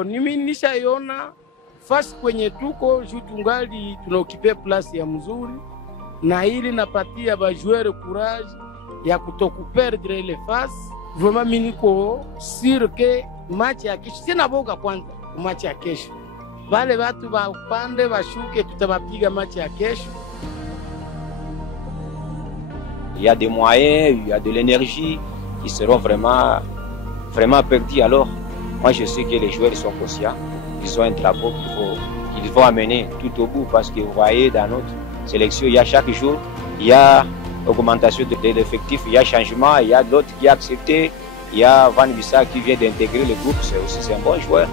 Mimi nishaiona fasi kwenye tuko juu tungali tunaokipe place ya mzuri, na ili napatia ba joueur courage ya kutokuperdre ile fasi. Vraiment mimi niko sûr que match ya kesho sina boga kwanza, match ya kesho wale watu ba upande bashuke, tutabapiga match ya kesho. Il y a des moyens, il y a de l'énergie qui seront vraiment perdus. Alors, moi je sais que les joueurs sont conscients, ils ont un drapeau qu'ils vont amener tout au bout, parce que vous voyez dans notre sélection, il y a chaque jour, il y a augmentation de l'effectif, il y a changement, il y a d'autres qui ont accepté, il y a Van Bissaka qui vient d'intégrer le groupe, c'est un bon joueur.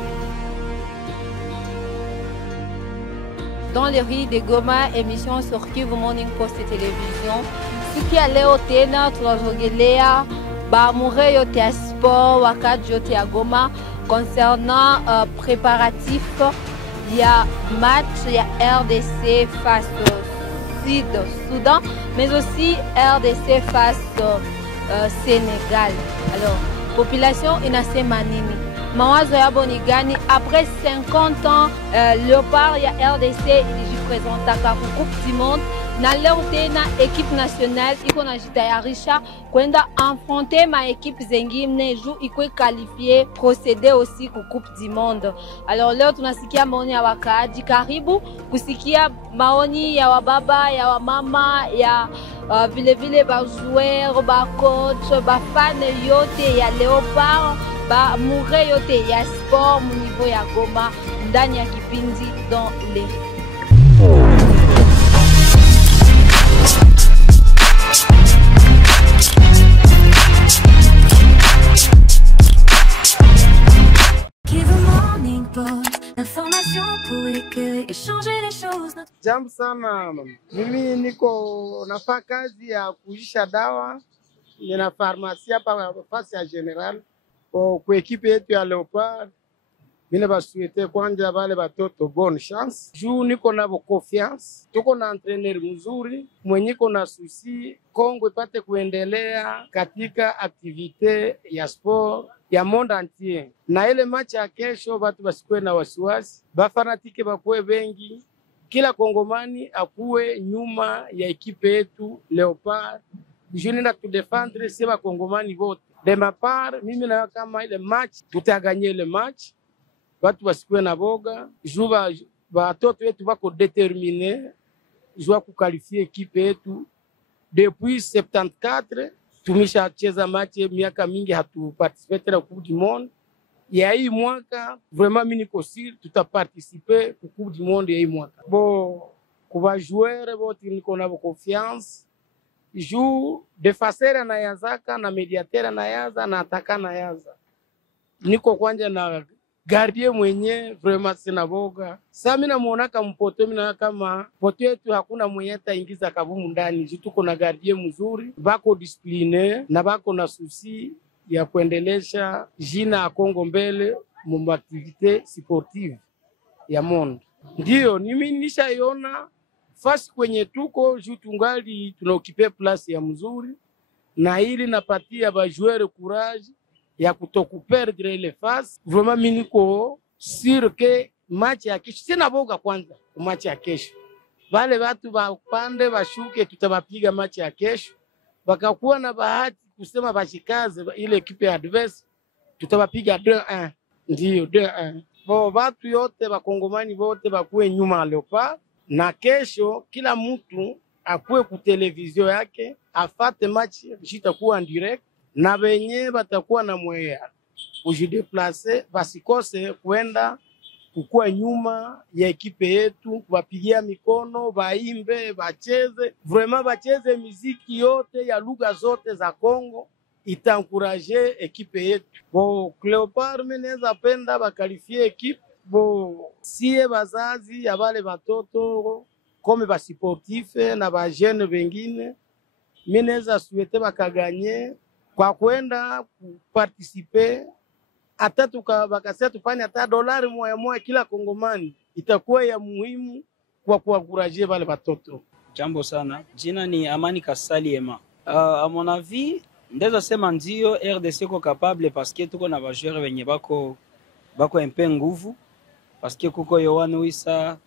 Dans le riz de Goma, émission sur Kivu Morning Post Télévision. Siku ya leo tena tunazogelea baamure yote ya sport wakati yote ya Goma concernant préparatif ya match ya RDC face au Sud-Soudan, mais aussi RDC face au Sénégal. Alors, population inasema nini? Mawazo yabo ni gani? Après 50 ans, Léopard ya RDC ilijipresentaka ku Coupe du Monde, na leo tena équipe nationale iko najitayarisha kwenda affronter ma équipe zengine juu iko qualifié procéder aussi ku Coupe du Monde. Alors leo tunasikia maoni ya wakaaji, karibu kusikia maoni ya wababa, ya wamama, ya vile vile ba joueur, ba coach, ba fan yote ya Léopard, ba mure yote ya sport mu niveau ya Goma ndani ya kipindi dans les Jambo sana. Mimi niko nafanya kazi ya kuisha dawa, nina farmasi hapa fasi ya General kwa ekipe yetu ya Leopard. Mimi basuete kwanja wale batoto bonne chance. Juu niko na confiance, tuko na entraîneur mzuri mwenye iko na susi Kongo ipate kuendelea katika activite ya sport ya monde entier. Na ile match ya kesho batu basikwe na wasiwasi, bafanatike bakwe bengi, kila Kongomani akuwe nyuma ya ekipe yetu Leopard. Juni na tudefendre sema Kongomani vote. De ma part, mimi na kama ile match tutaganye ile match. Batu basikwe na boga, juba batoto yetu bako determiner jua kukalifia ekipe yetu. Depuis 74 tumisha cheza match miaka mingi hatu participer na Coupe du Monde. Ya hii mwaka vraiment mimi niko sûr tutaparticiper ku Coupe du Monde ya hii mwaka. Bon, kuba joueur bote niko na confiance. Juu defenseur na yazaka na mediateur na yaza na ataka na yaza. Niko kwanja na gardien mwenye vraiment sina boga. Sasa mimi namuona kama mpoto, mimi na kama poto yetu hakuna mwenye ataingiza kabumu ndani. Tuko na gardien mzuri, bako discipline na bako na susi ya kuendelesha jina ya Kongo mbele mu activite sportive ya monde. Ndio mimi nishaiona fasi kwenye tuko juu tungali tunaokipe place ya mzuri, na ili napatia ba joueur courage ya kutokuperdre ile fasi. Vraiment mimi niko sûr que match ya kesho sina boga kwanza, match ya kesho wale watu ba upande bashuke, tutabapiga match ya kesho. Bakakuwa na bahati kusema bashikaze ile equipe ya adverse, tutabapiga 2-1. Ndio 2-1. Bo watu yote bakongomani wote bakuwe nyuma ya Leopard, na kesho kila mtu akuwe ku television yake afate match jitakuwa en direct, na benye batakuwa na mwea kujideplace basikose kwenda kukua nyuma ya ekipe yetu, kubapigia mikono, baimbe, bacheze, vraiment bacheze muziki yote ya lugha zote za Kongo, itaencourager ekipe yetu. Bo Leopard meneza penda bakalifie ekipe, bo sie bazazi ya bale batoto kome basiportife na ba jeune bengine, meneza souhaiter bakaganye kwa kwenda kuparticiper. Hata bakasema tufanye hata dolari moja kila Kongomani, itakuwa ya muhimu kwa kuwakuraje wale watoto. Jambo sana. Jina ni Amani Kasali Ema. À mon avis, ndeza sema ndio RDC ko capable parce que tuko na ba joueurs wenye bako bako un peu nguvu parce que kuko Yohan Wissa,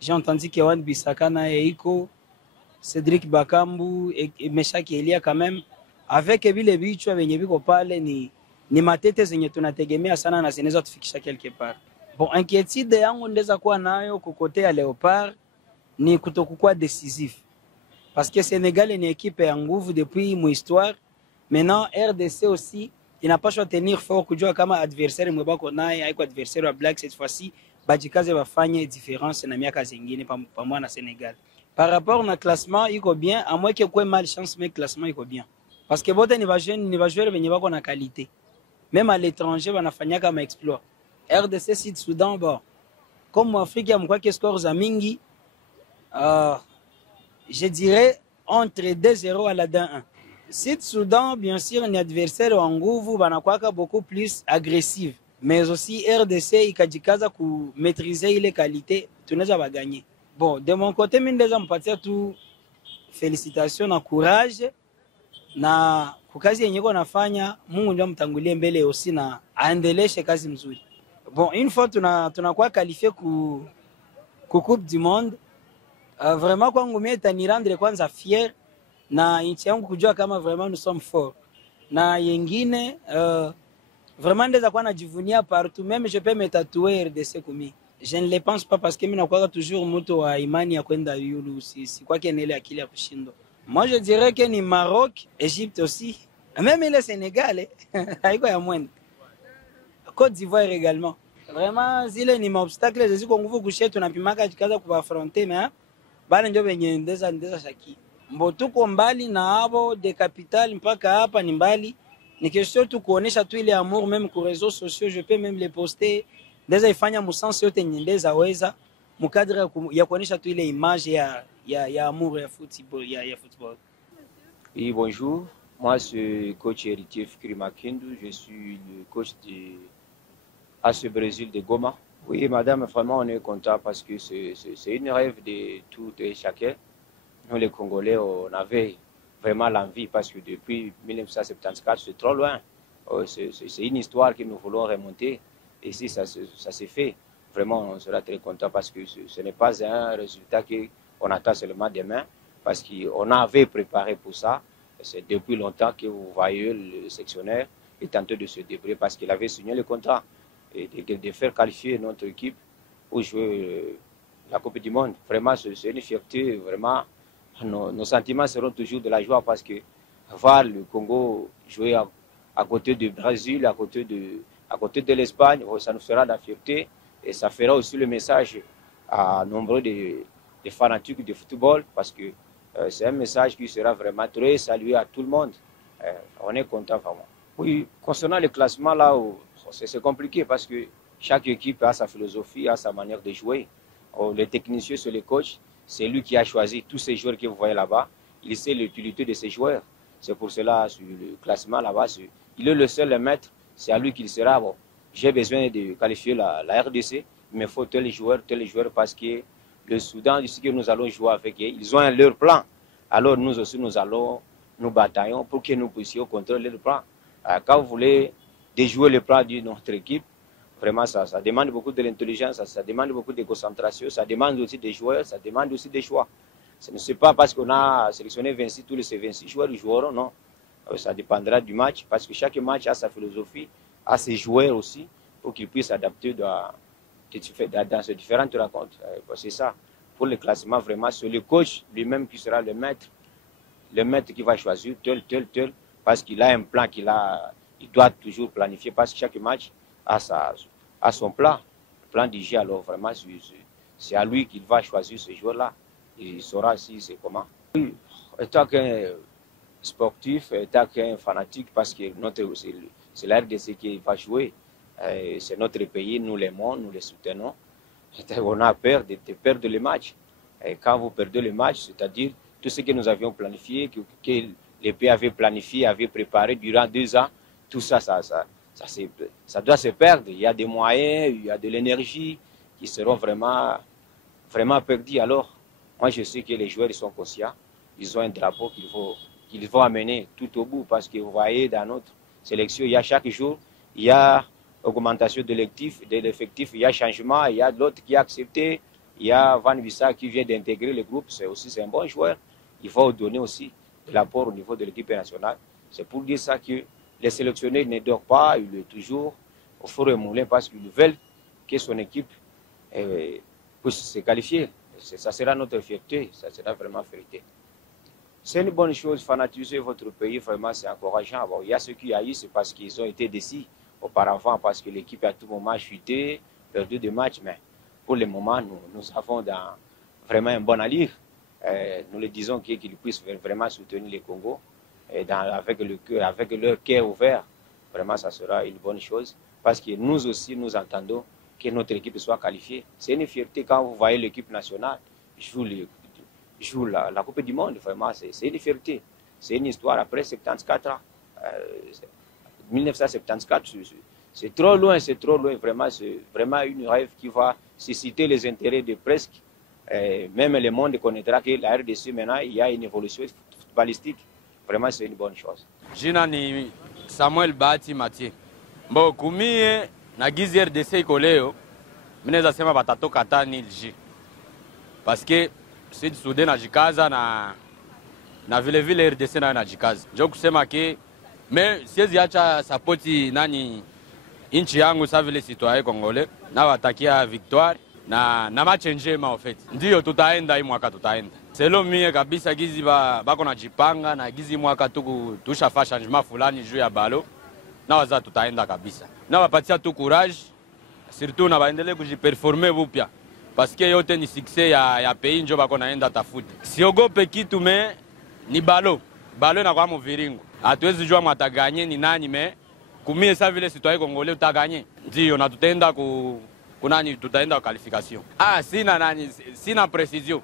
j'ai entendu que Yohan Bissaka na Eiko, Cédric Bakambu et Meshak Elia quand même avec vile vichwa venye viko pale ni matete zenye tunategemea sana na zinaweza tufikisha quelque part. Bon, inquiétude yangu ndeza kuwa nayo kukote ya Leopard ni kutokuwa décisif. Parce que Sénégal est une équipe en nguvu depuis mon histoire. Maintenant, RDC aussi, il n'a pas choisi de tenir fort kujua kama adversaire mwebako naye haiko adversaire wa Black cette fois-ci, bajikaze bafanye différence na miaka zingine pamoja na Sénégal. Par rapport na classement, iko bien, à moins que kwa malchance mais classement iko bien. Parce que bote ni va jouer venye bako na qualité. Même à l'étranger wanafanya kama exploit. RDC Sud Soudan bon. Comme Afrique ya mkwa ke score za mingi, je dirais entre 2-0 à la 1. Sud Soudan, bien sûr, un adversaire en nguvu, banakwaka beaucoup plus agressif. Mais aussi RDC, ikajikaza ku maîtriser les qualités, tunaweza ba gagner. Bon, de mon côté, mimi ndeza mpatia tu félicitations na courage na kukazi yenye nafanya, Mungu ndio mtangulie mbele aussi na aendeleshe kazi mzuri. Bon, une fois tunakuwa qualifié ku Coupe du Monde, vraiment kwangu mimi itanirendre kwanza fier na nchi yangu kujua kama vraiment nous sommes forts. Na yengine vraiment ndeza kwa najivunia partout, même je peux me tatouer RDC kumi. Je ne le pense pas parce que mimi nakuwa toujours mtu wa imani ya kwenda yulu, si kwa kenele akili ya kushindwa. Moi je dirais que ni Maroc, Égypte aussi, même le Sénégal haiko ya mwenda. Côte d'Ivoire également. Vraiment zile ni obstacles ziko nguvu kushe tunapimaka jikaza kuaffronter mais bale ndio benye ndeza shaki. Mbo tuko mbali na abo de capital mpaka hapa ni mbali. Ni question tu kuonesha tu ile amour même kwa réseaux sociaux, je peux même les poster. Ndeza ifanya musansi yote ndeza weza mukadre ya kuonesha tu ile image ya amour ya football ya football. Oui, bonjour. Moi c'est coach Héritier Fikri Makindu, je suis le coach de AS Brésil de Goma. Oui, madame, vraiment, on est content parce que c'est une rêve de tout et chacun. Nous, les Congolais, on avait vraiment l'envie parce que depuis 1974, c'est trop loin. C'est une histoire que nous voulons remonter. Et si ça s'est fait, vraiment, on sera très content parce que ce n'est pas un résultat qu'on attend seulement demain parce qu'on avait préparé pour ça. C'est depuis longtemps que vous voyez le sectionnaire est en train de se débrouiller parce qu'il avait signé le contrat. Et de faire qualifier notre équipe pour jouer la Coupe du Monde. Vraiment, c'est une fierté. Vraiment, nos sentiments seront toujours de la joie parce que voir le Congo jouer à côté du Brésil, à côté de l'Espagne, ça nous fera de la fierté et ça fera aussi le message à nombreux de fanatiques de football parce que c'est un message qui sera vraiment très salué à tout le monde. On est content vraiment. Oui, concernant le classement là, c'est compliqué parce que chaque équipe a sa philosophie, a sa manière de jouer. Les techniciens, c'est le coach, c'est lui qui a choisi tous ces joueurs que vous voyez là-bas. Il sait l'utilité de ces joueurs. C'est pour cela, sur le classement là-bas, il est le seul maître. C'est à lui qu'il sera. Bon, j'ai besoin de qualifier la RDC, mais il faut tel joueur parce que le Soudan, ici que nous allons jouer avec eux, ils ont leur plan. Alors nous aussi, nous allons nous bataillons pour que nous puissions contrôler le plan. Quand vous voulez déjouer le plan de notre équipe, vraiment ça demande beaucoup de l'intelligence, ça demande beaucoup de concentration, ça demande aussi des joueurs, ça demande aussi des choix. Ce n'est pas parce qu'on a sélectionné 26, tous ces 26 joueurs ils joueront, non. Ça dépendra du match, parce que chaque match a sa philosophie, a ses joueurs aussi, pour qu'ils puissent s'adapter dans ces différentes rencontres. C'est ça. Pour le classement, vraiment, c'est le coach lui-même qui sera le maître qui va choisir tel, parce qu'il a un plan il doit toujours planifier parce que chaque match a son plan, le plan du jeu. Alors vraiment, c'est à lui qu'il va choisir ce joueur-là. Il saura si c'est comment. Oui, étant qu'un sportif, étant qu'un fanatique, parce que c'est la RDC qui va jouer. C'est notre pays, nous l'aimons, nous le soutenons. On a peur de perdre le match. Et quand vous perdez le match, c'est-à-dire tout ce que nous avions planifié, que les pays avaient planifié, avaient préparé durant 2 ans, tout ça doit se perdre. Il y a des moyens, il y a de l'énergie qui seront vraiment perdus. Alors, moi je sais que les joueurs ils sont conscients, ils ont un drapeau qu'ils vont amener tout au bout parce que vous voyez dans notre sélection, il y a chaque jour, il y a augmentation de l'effectif, il y a changement, il y a l'autre qui a accepté, il y a Van Bissaka qui vient d'intégrer le groupe, c'est un bon joueur. Il faut donner aussi de l'apport au niveau de l'équipe nationale. C'est pour dire ça que les sélectionnés ne dorment pas, ils sont toujours au four et moulin parce qu'ils veulent que son équipe puisse se qualifier. Ça sera notre fierté, ça sera vraiment fierté. C'est une bonne chose, fanatiser votre pays, vraiment c'est encourageant. Bon, il y a ceux qui haïssent, c'est parce qu'ils ont été décis auparavant, parce que l'équipe à tout moment chuté, perdu des matchs, mais pour le moment, nous avons vraiment un bon allure. Nous le disons qu'ils puissent vraiment soutenir le Congo avec leur cœur ouvert. Vraiment, ça sera une bonne chose, parce que nous aussi, nous entendons que notre équipe soit qualifiée. C'est une fierté quand vous voyez l'équipe nationale joue la Coupe du Monde, vraiment, c'est une fierté. C'est une histoire après 74 ans. 1974, c'est trop loin, vraiment, c'est vraiment une rêve qui va susciter les intérêts de presque. Même le monde connaîtra que la RDC, maintenant, il y a une évolution footballistique. Vraiment, c'est une bonne chose. Jina ni Samuel Bahati Mathieu. Mbo kumie na gizi RDC iko leo, minaweza sema batatoka tani LG. Parce que Sud Sudan najikaza na vile RDC nayo najikaza. Ndio kusema ke siwezi acha sapoti inchi yangu sa vile citoyen congolais na watakia victoire na match njema en fait. Ndio tutaenda hii mwaka tutaenda. Selo mie kabisa gizi bako najipanga na gizi mwaka tushafa changement fulani juu ya balo na waza tutaenda kabisa. Na wapatia tu courage surtout na baendelee kujiperformer bupya. Parce que yote ni succès ya pays njo bako naenda tafuta. Siogope kitu ni balo na kwa mviringo. Hatuwezi jua mwataganye ni nani kumie sa vile citoyen congolais utaganye. Ndio na tutaenda tutaenda qualification. Sina precision.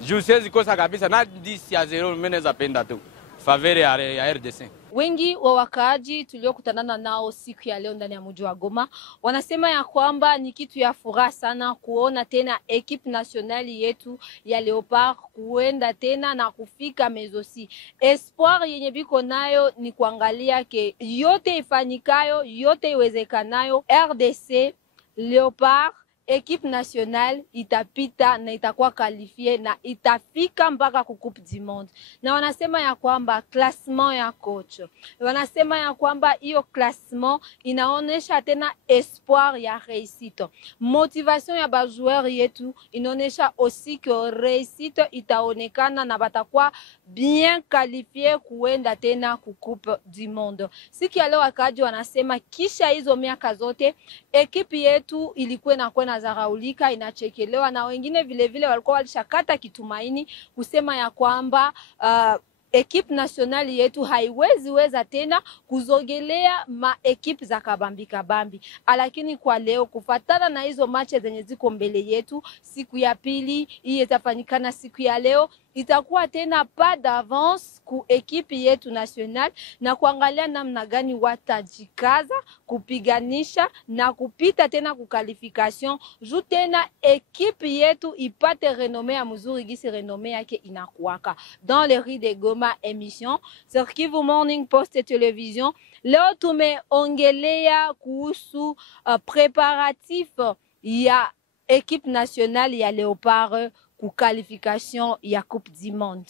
Juu siwezi kosa kabisa na 10-0 meneza penda tu. Favere ya RDC. Wengi wa wakaaji tuliokutana nao siku ya leo ndani ya mji wa Goma wanasema ya kwamba ni kitu ya furaha sana kuona tena equipe nationali yetu ya Leopard kuenda tena na kufika mezosi. Espoir yenye biko nayo ni kuangalia ke yote ifanyikayo, yote iwezekanayo, RDC, Leopard, equipe nationale itapita na itakuwa qualifiée na itafika mpaka ku Coupe du Monde. Na wanasema ya kwamba classement ya coach, wanasema ya kwamba hiyo classement inaonesha tena espoir ya réussite. Motivation ya ba joueur yetu inaonesha aussi que réussite itaonekana na batakuwa bien qualifié kuenda tena ku Coupe du Monde. Siku ya leo wakaji wanasema kisha hizo miaka zote ekipi yetu ilikuwa na zaraulika, inachekelewa na wengine vile walikuwa walishakata kitumaini kusema ya kwamba equipe nationali yetu haiwezi weza tena kuzogelea equipe za kabambi. Lakini kwa leo kufatana na hizo match zenye ziko mbele yetu, siku ya pili hii itafanyikana siku ya leo, itakuwa tena pas d'avance ku equipe yetu national na kuangalia namna gani watajikaza kupiganisha na kupita tena ku qualification juu tena equipe yetu ipate renommée ya mzuri gisi renommée yake inakuwaka. Dans les rues de Goma émission sur Kivu Morning Post et Télévision, leo tumeongelea kuhusu préparatif ya équipe nationale ya Léopard ku qualification ya Coupe du Monde.